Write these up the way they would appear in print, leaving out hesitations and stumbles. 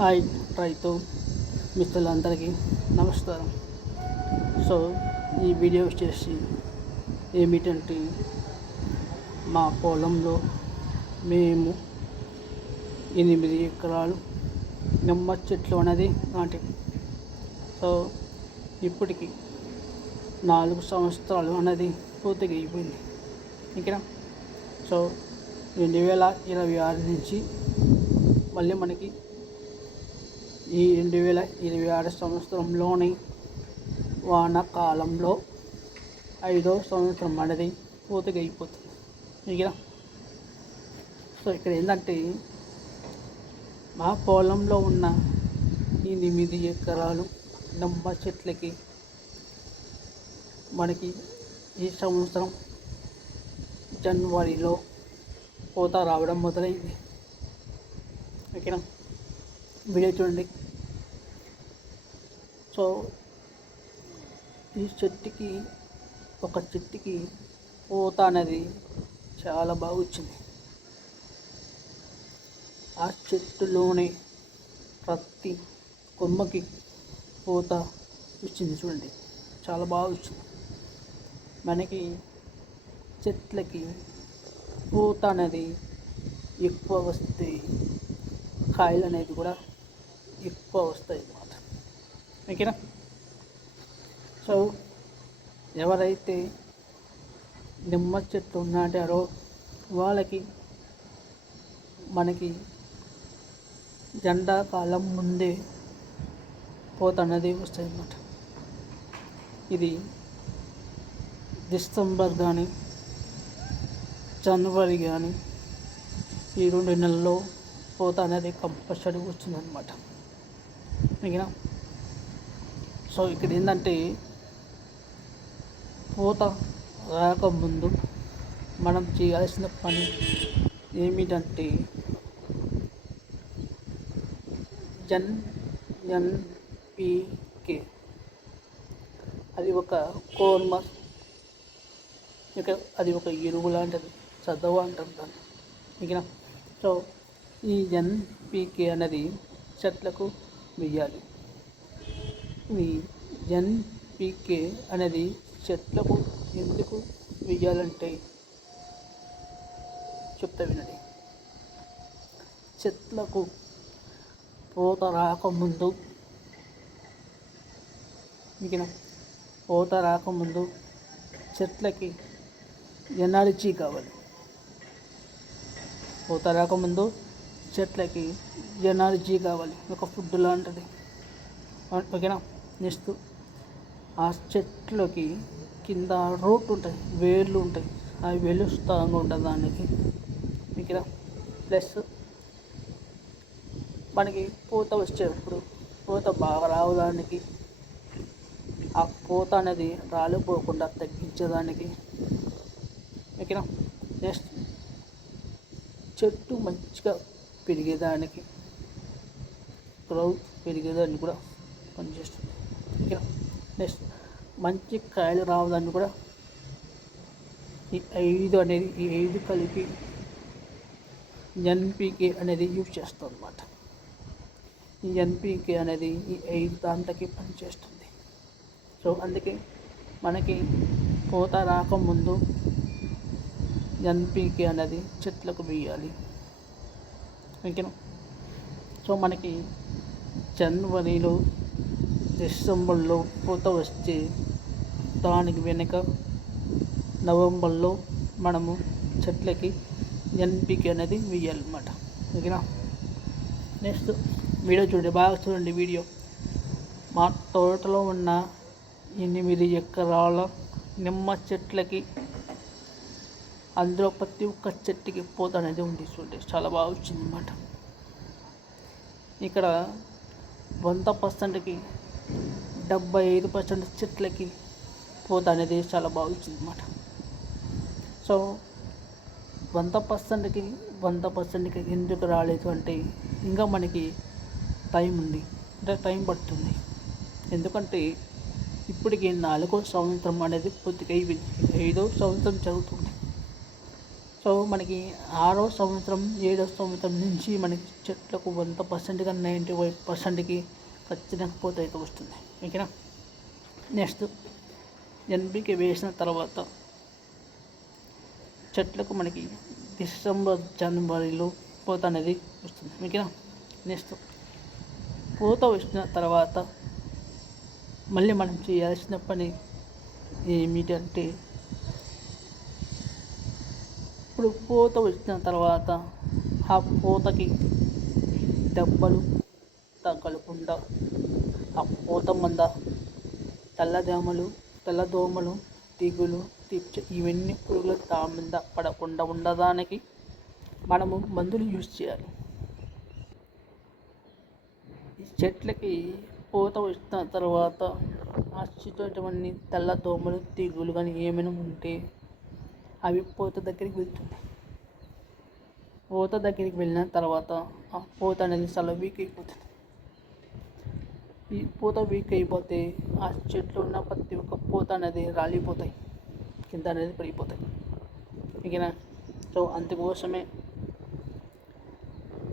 Hi రైతు మిత్రులందరికీ నమస్కారం. సో ఈ వీడియో వచ్చేసి ఏమిటంటే మా పొలంలో మేము 8 ఎకరాలు నిమ్మ చెట్లు అనేది నాటి. సో ఇప్పటికి 4 సంవత్సరాలు అనేది పూర్తిగా అయిపోయింది. ఇక్కడ సో 2026 నుంచి మళ్ళీ మనకి ఈ 2026 సంవత్సరంలోని వానాకాలంలో 5వ సంవత్సరం అనేది పూర్తిగా అయిపోతుంది. ఇక సో ఇక్కడ ఏంటంటే మా పొలంలో ఉన్న 8 ఎకరాలు నిమ్మ చెట్లకి మనకి ఈ సంవత్సరం జనవరిలో పూత రావడం మొదలైంది. ఓకేనా, వీడియో చూడండి. సో ఈ ఒక చెట్టుకి పూత అనేది చాలా బాగా వచ్చింది. ఆ చెట్టులోనే ప్రతి కొమ్మకి పూత వచ్చింది. చూడండి, చాలా బాగా వచ్చింది. మనకి చెట్లకి పూత అనేది ఎక్కువ వస్తే కాయలు అనేది కూడా ఎక్కువ వస్తాయి అన్నమాట. ఓకేనా, సో ఎవరైతే నిమ్మ చెట్లు నాటారో వాళ్ళకి మనకి ఎండాకాలం ముందే పూత అనేది వస్తాయి అన్నమాట. ఇది డిసెంబర్ కానీ జనవరి కానీ ఈ 2 నెలల్లో పూత అనేది కంపల్సరీ వచ్చిందనమాట. ఓకేనా, సో ఇక్కడ ఏంటంటే పూత రాకముందు మనం చేయాల్సిన పని ఏమిటంటే NPK అది ఒక కోర్మర్, ఇక అది ఒక ఎరువు లాంటిది, చదవ అంటారు దాన్ని. ఓకేనా, సో ఈ NPK అనేది చెట్లకు వేయాలి. ఈ NPK అనేది చెట్లకు ఎందుకు వేయాలంటే చెప్తా వినండి. చెట్లకు పూత రాకముందు చెట్లకి ఎనర్జీ కావాలి. పూత రాకముందు చెట్లకి ఎనర్జీ కావాలి, ఒక ఫుడ్ లాంటిది. ఓకేనా, నెక్స్ట్ ఆ చెట్లకి కింద రూట్ ఉంటాయి, వేర్లు ఉంటాయి. ఆ వేర్లు స్ట్రాంగ్గా ఉంటుంది దానికి. ఓకేనా, ప్లస్ మనకి పూత వచ్చేటప్పుడు పూత బాగా రావడానికి, ఆ పూత అనేది రాలిపోకుండా తగ్గించేదానికి. ఓకేనా, నెక్స్ట్ చెట్టు మంచిగా పెరిగేదానికి, గ్రోత్ పెరిగేదానికి కూడా పనిచేస్తుంది. ఓకేనా, నెక్స్ట్ మంచి కాయలు రావడానికి కూడా ఈ 5 కలిపి NPK అనేది యూజ్ చేస్తాం అన్నమాట. ఈ NPK అనేది ఈ 5 దాంట్లకి పనిచేస్తుంది. సో అందుకే మనకి పూత రాకముందు NPK అనేది చెట్లకు వేయాలి. ఓకేనా, సో మనకి జనవరిలో డిసెంబర్లో పూత వస్తే దానికి వెనుక నవంబర్లో మనము చెట్లకి NPK అనేది వేయాలన్నమాట. ఓకేనా, నెక్స్ట్ వీడియో చూడండి, బాగా చూడండి వీడియో. మా తోటలో ఉన్న 8 ఎకరాల నిమ్మ చెట్లకి అందులో ప్రతి ఒక్క చెట్టుకి పూత అనేది ఉంది. చూడండి, చాలా బాగా వచ్చింది అన్నమాట. ఇక్కడ 100%కి 75% చెట్లకి పూత అనేది చాలా బాగా వచ్చింది అన్నమాట. సో 100%కి ఎందుకు రాలేదు అంటే ఇంకా మనకి టైం ఉంది, అంటే టైం పడుతుంది. ఎందుకంటే ఇప్పటికి 4వ సంవత్సరం అనేది పూర్తిగా అయిపోయింది, 5వ సంవత్సరం జరుగుతుంది. సో మనకి 6వ సంవత్సరం 7వ సంవత్సరం నుంచి మనకి చెట్లకు 100% కానీ 95%కి ఖచ్చితంగా పూత అయితే వస్తుంది. ఓకేనా. నెక్స్ట్ ఎన్పికే వేసిన తర్వాత చెట్లకు మనకి డిసెంబర్ జనవరిలో పూత అనేది వస్తుంది. ఓకేనా. నెక్స్ట్ పూత వచ్చిన తర్వాత మళ్ళీ మనం చేయాల్సిన పని ఏమిటంటే, ఇప్పుడు పూత వచ్చిన తర్వాత ఆ పూతకి దెబ్బలు తగలకుండా ఆ పూత మంద తెల్లదోమలు తెగులు ఇవన్నీ పురుగులు దాని మీద పడకుండా ఉండడానికి మనము మందులు యూజ్ చేయాలి. ఈ చెట్లకి పూత వచ్చిన తర్వాత ఆశించేటువంటి తెల్లదోమలు తెగులు కానీ ఏమైనా ఉంటే అవి పూత దగ్గరికి వెళ్తుంది. పూత దగ్గరికి వెళ్ళిన తర్వాత ఆ పూత అనేది చాలా వీక్ అయిపోతుంది. ఈ పూత వీక్ అయిపోతే ఆ చెట్లు ఉన్న ప్రతి ఒక్క పూత అనేది రాలిపోతాయి, కింద అనేది పడిపోతాయి. ఓకేనా. సో అందుకోసమే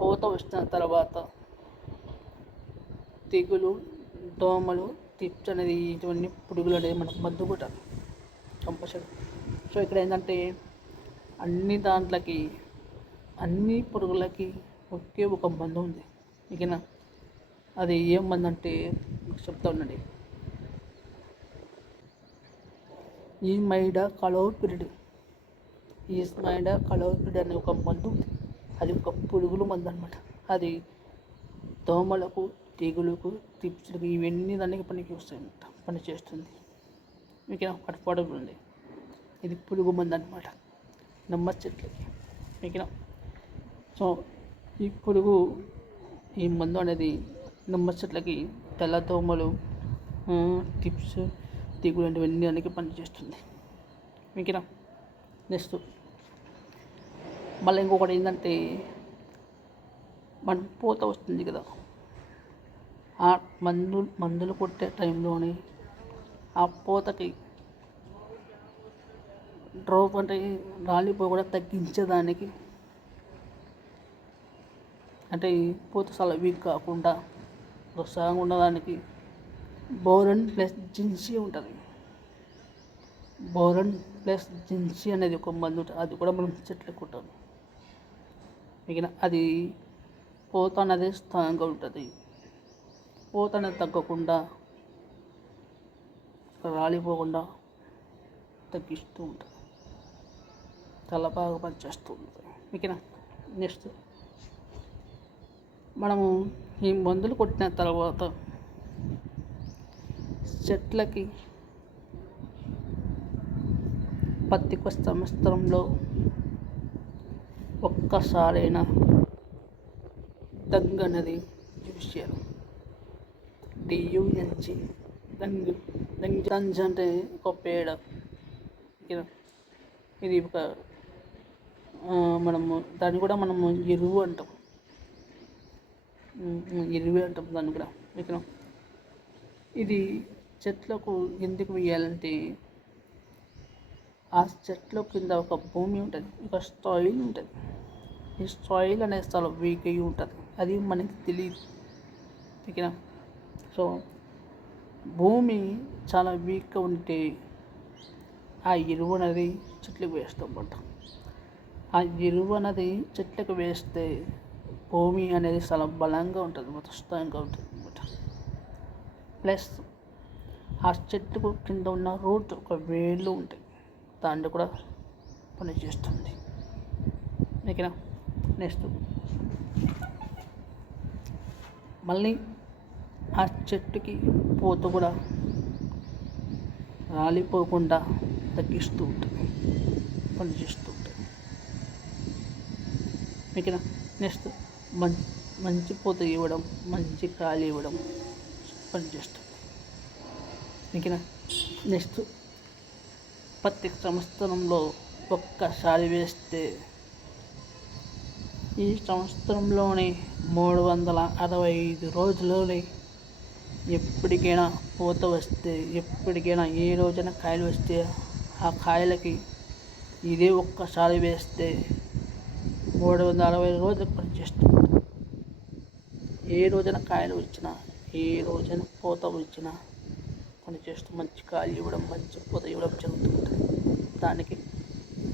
పూత వచ్చిన తర్వాత తెగులు, దోమలు, టిప్స్ అనేది ఇటువంటి పురుగులు అనేది మనకు మందు కొట్టాలి కంపల్సరీ. సో ఇక్కడ ఏంటంటే అన్ని పురుగులకి ఒకే ఒక మందు ఉంది. ఓకేనా. అది ఏం మందు అంటే చెప్తా ఉండండి. ఇమైడాక్లోప్రిడ్ అనే ఒక మందు ఉంది. అది ఒక పురుగుల మందు అనమాట. అది దోమలకు, తెగులకు, టిప్స్లకు ఇవన్నీ దానికి పని చేస్తుంది. ఓకేనా. అఫోర్డబుల్ ఉంది. ఇది పురుగు మందు అనమాట నిమ్మ చెట్లకి. ఓకేనా. సో ఈ మందు అనేది నిమ్మ చెట్లకి తెల్లదోమలు, టిప్స్, తెగులు ఇవన్నీ దానికి పనిచేస్తుంది. ఓకేనా. నెక్స్ట్ మళ్ళీ ఇంకొకటి ఏంటంటే, మన పూత వస్తుంది కదా, ఆ మందులు కొట్టే టైంలోనే ఆ పూతకి డ్రాప్ అంటే రాలిపోకుండా తగ్గించేదానికి, అంటే పూత చాలా వీక్ కాకుండా ఉత్సాహంగా ఉండడానికి బోరన్ ప్లస్ జిన్సీ ఉంటుంది. బోరన్ ప్లస్ జిన్సీ అనేది ఒక మందు ఉంటుంది. అది కూడా మనం చెట్లకు కొట్టాలి. మిగిలిన అది పూత అనేది స్థానంగా ఉంటుంది. పూత అనేది తగ్గకుండా రాలిపోకుండా తగ్గిస్తూ ఉంటుంది. చాలా బాగా పనిచేస్తూ ఉంటుంది. ఓకేనా. నెక్స్ట్ మనము ఈ మందులు కొట్టిన తర్వాత చెట్లకి ప్రతి సంవత్సరంలో ఒక్కసారైనా డంగ్ అనేది యూజ్ చేయాలి. DUNG డంగ్ అంటే ఒక పేడ. ఇది ఒక దాన్ని కూడా మనము ఎరువు అంటాం దాన్ని కూడా. ఓకేనా. ఇది చెట్లకు ఎందుకు వేయాలంటే, ఆ చెట్ల కింద ఒక భూమి ఉంటుంది, ఒక సాయిల్ ఉంటుంది. ఈ సాయిల్ అనేది చాలా వీక్ అయ్యి ఉంటుంది. అది మనకి తెలియదు. ఓకేనా. సో భూమి చాలా వీక్గా ఉంటే ఆ ఎరువు అనేది చెట్లకు వేస్తాం అన్నమాట. ఆ ఎరువు అనేది చెట్లకు వేస్తే భూమి అనేది చాలా బలంగా ఉంటుంది, స్ట్రాంగ్గా ఉంటుంది అన్నమాట. ప్లస్ ఆ చెట్టుకు కింద ఉన్న రూట్ ఒక వేళ్ళు ఉంటాయి, దాంట్లో కూడా పనిచేస్తుంది. ఓకేనా. నెక్స్ట్ మళ్ళీ ఆ చెట్టుకి పూత కూడా రాలిపోకుండా తగ్గిస్తూ ఉంటుంది, పనిచేస్తూ ఉంటుంది. ఓకేనా. నెక్స్ట్ మంచి పూత ఇవ్వడం, మంచి కాయలు ఇవ్వడం పనిచేస్తుంది. ఓకేనా. నెక్స్ట్ ప్రతి సంవత్సరంలో ఒక్కసారి వేస్తే ఈ సంవత్సరంలోనే 365 రోజుల్లోనే ఎప్పటికైనా పూత వస్తే, ఎప్పటికైనా ఏ రోజైనా కాయలు వస్తే ఆ కాయలకి ఇదే ఒక్కసారి వేస్తే 360 రోజులకు పనిచేస్తుంది. ఏ రోజున కాయలు వచ్చినా, ఏ రోజున పూత వచ్చినా పనిచేస్తూ మంచి కాయలు ఇవ్వడం, మంచి పూత ఇవ్వడం జరుగుతుంటుంది. దానికి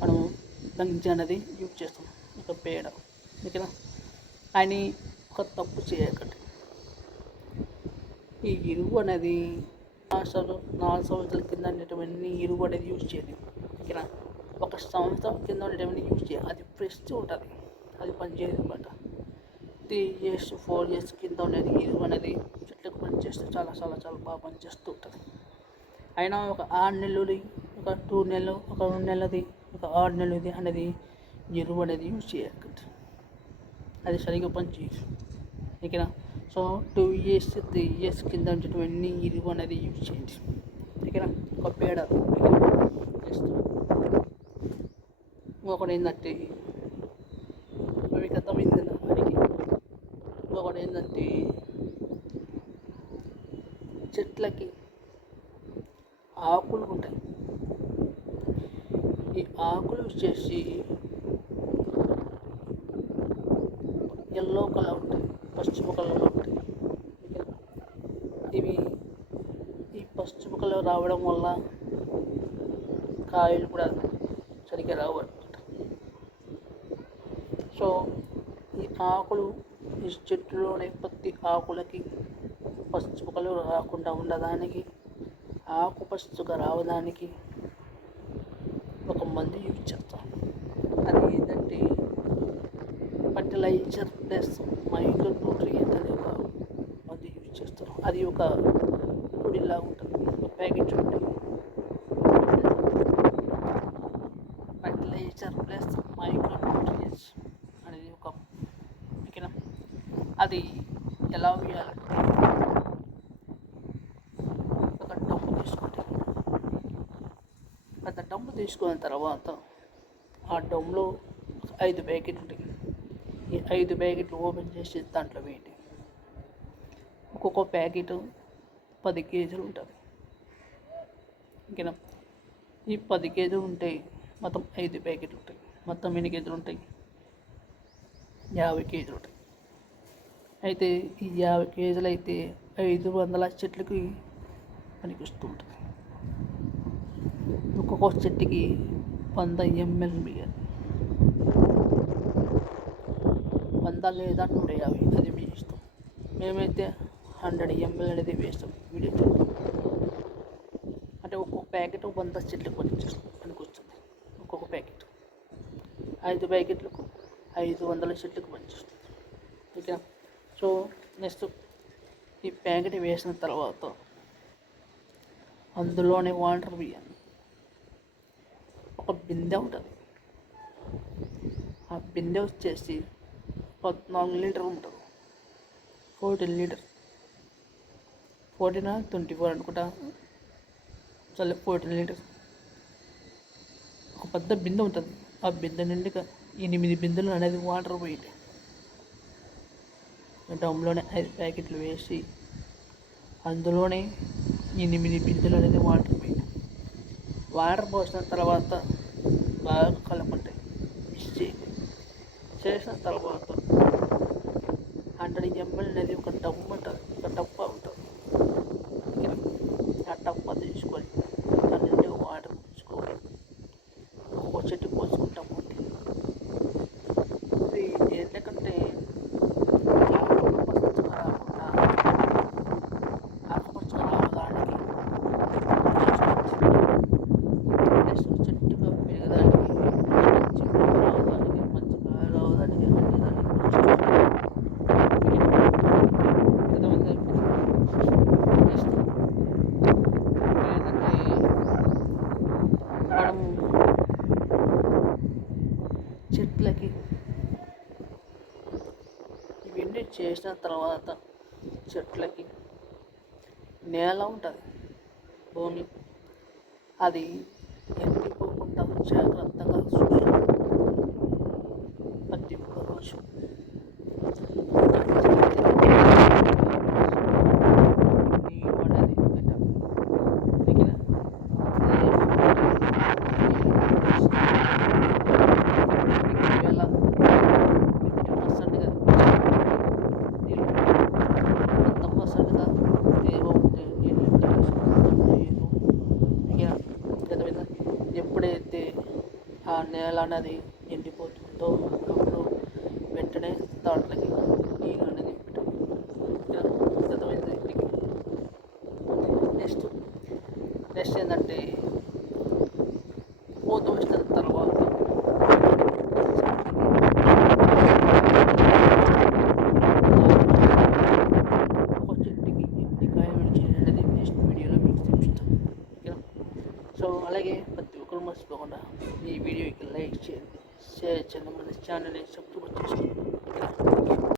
మనం దంచి అనేది యూజ్ చేస్తాం. ఇక పేడ, ఓకేనా. అని ఒక తప్పు చేయకండి. ఈ ఎరువు అనేది 4 సంవత్సరాల కింద ఉండేటువంటి ఎరువు అనేది యూజ్ చేయండి, ఓకేనా. 1 సంవత్సరం కింద ఉండేటువంటి యూజ్ చేయాలి. అది ఫ్రెష్ ఉంటుంది, అది పనిచేయదు అనమాట. 3 years 4 years కింద ఉండేది ఎరువు అనేది చెట్లకు పనిచేస్తే చాలా చాలా చాలా బాగా పనిచేస్తూ ఉంటుంది. అయినా ఒక 6 నెలలది, ఒక 2 నెలలు, ఒక 2 నెలలది, ఒక 6 నెలలది అనేది ఎరువు అనేది యూజ్ చేయకండి. అది సరిగ్గా పనిచేయదు, ఓకేనా. సో 2 years 3 years కింద ఉండేటువంటి ఎరువు అనేది యూజ్ చేయండి, ఓకేనా. ఒక పేడ. నెక్స్ట్ ఇంకొకటి ఏంటంటే మీకు అర్థమైంది కదా అడిగి. ఇంకొకటి ఏంటంటే చెట్లకి ఆకులు ఉంటాయి. ఈ ఆకులు వచ్చేసి ఎల్లో కలర్ ఉంటాయి, పసుపు కలర్లో ఉంటాయి. ఇవి ఈ పసుపు కలర్ రావడం వల్ల కాయలు కూడా సరిగ్గా రావు అనమాట. సో ఈ ఆకులు, ఈ చెట్టులోని ప్రతి ఆకులకి పసుపు కలర్ రాకుండా ఉండడానికి, ఆకు పసుపుగా రావడానికి ఒక మందు యూజ్ చేస్తాం. అది ఏంటంటే ఫర్టిలైజర్ ప్లస్ మైక్రో న్యూట్రియంట్ అనే ఒక మందు యూజ్ చేస్తారు. అది ఒక పొడిలా ఉంటుంది, ప్యాకెట్ ఉంటుంది. ఫర్టిలైజర్ ప్లస్ మైక్రో న్యూట్రియంట్స్ అనేది ఒక, ఓకేనా. అది ఎలా వేయాలంటే ఒక డబ్బు తీసుకోండి. పెద్ద డబ్బు తీసుకున్న తర్వాత ఆ డమ్లో 5 ప్యాకెట్లు ఉంటాయి. ఈ 5 ప్యాకెట్లు ఓపెన్ చేసి దాంట్లో వేయండి. ఒక్కొక్క ప్యాకెట్ 10 కేజీలు ఉంటుంది, ఓకేనా. ఈ 10 కేజీలు ఉంటాయి, మొత్తం 5 ప్యాకెట్లు ఉంటాయి. మొత్తం ఎన్ని కేజీలు ఉంటాయి? 50 కేజీలు ఉంటాయి. అయితే ఈ 50 కేజీలు అయితే 500 చెట్లకి పనికి వస్తూ ఉంటుంది. ఒక్కొక్క చెట్టుకి 100 ml వేయాలి. 100 లేదా 150, అది మీ ఇష్టం. మేమైతే 100 ml అనేది వేస్తాం వీడియో చూద్దాం. అంటే ఒక్కొక్క ప్యాకెట్ 100 చెట్లకు పనికొస్తుంది. ఒక్కొక్క ప్యాకెట్ 5 ప్యాకెట్లకు 500 చెట్లకు పనిచేస్తుంది, ఓకే. సో నెక్స్ట్ ఈ ప్యాకెట్ వేసిన తర్వాత అందులోనే వాటర్ వేయాలి. ఒక బిందె ఉంటుంది, ఆ బిందె వచ్చేసి 14 లీటర్ ఉంటుంది. 14 లీటర్, 14 24 అనుకుంటా. సరే 14 లీటర్. ఒక పెద్ద బిందె ఉంటుంది, ఆ బిందె నిండుగా 8 బిందెలు అనేది వాటర్ పోయింది. డమ్లోనే 5 ప్యాకెట్లు వేసి అందులోనే 8 బిందెలు అనేది వాటర్ పోయింది. వాటర్ పోసిన తర్వాత బాగా కలపండి, మిక్స్ చేయండి. చేసిన తర్వాత 100 ml అనేది ఒక డబ్బు ఉంటుంది, ఒక డబ్బా ఉంటుంది. ఆ డబ్బా తీసుకొని దాని నుండి వాటర్ పోసుకోవాలి. ఒక్కొక్క చెట్టు పోసుకుంటాం. ఇది ఎందుకంటే ఆకుపచ్చగా రావడానికి, చెట్టుగా పెరగడానికి, మంచి పూలు రావడానికి, మంచి కాయ రావడానికి, అన్ని మనం చెట్లకి ఇవన్నీ చేసిన తర్వాత చెట్లకి నేల ఉంటుంది, భూమి, అది ఎండిపోకుండా జాగ్రత్తగా చూసుకోవాలి. ప్రతి ఒక్క రోజు నీరు అనేది పెట్టాలి, ఓకేనా. నేల అనేది ఎండిపోతుందో అప్పుడు వెంటనే తోటలకి నీరు అనేది పెట్టాలి. అర్థమైందా ఇంటికి? నెక్స్ట్ నెక్స్ట్ ఏంటంటే పూత వచ్చిన తర్వాత ఒక చెట్టుకి ఎన్ని కాయలు చేయాలనేది నెక్స్ట్ వీడియోలో మీకు చూపిస్తాను. ఓకేనా? సో అలాగే ప్రతి ఒక్కరు మర్చిపోకుండా ఈ వీడియోకి లైక్ చేయండి, షేర్ చేయండి, మన ఛానల్ని సబ్స్క్రైబ్ చేసుకోండి.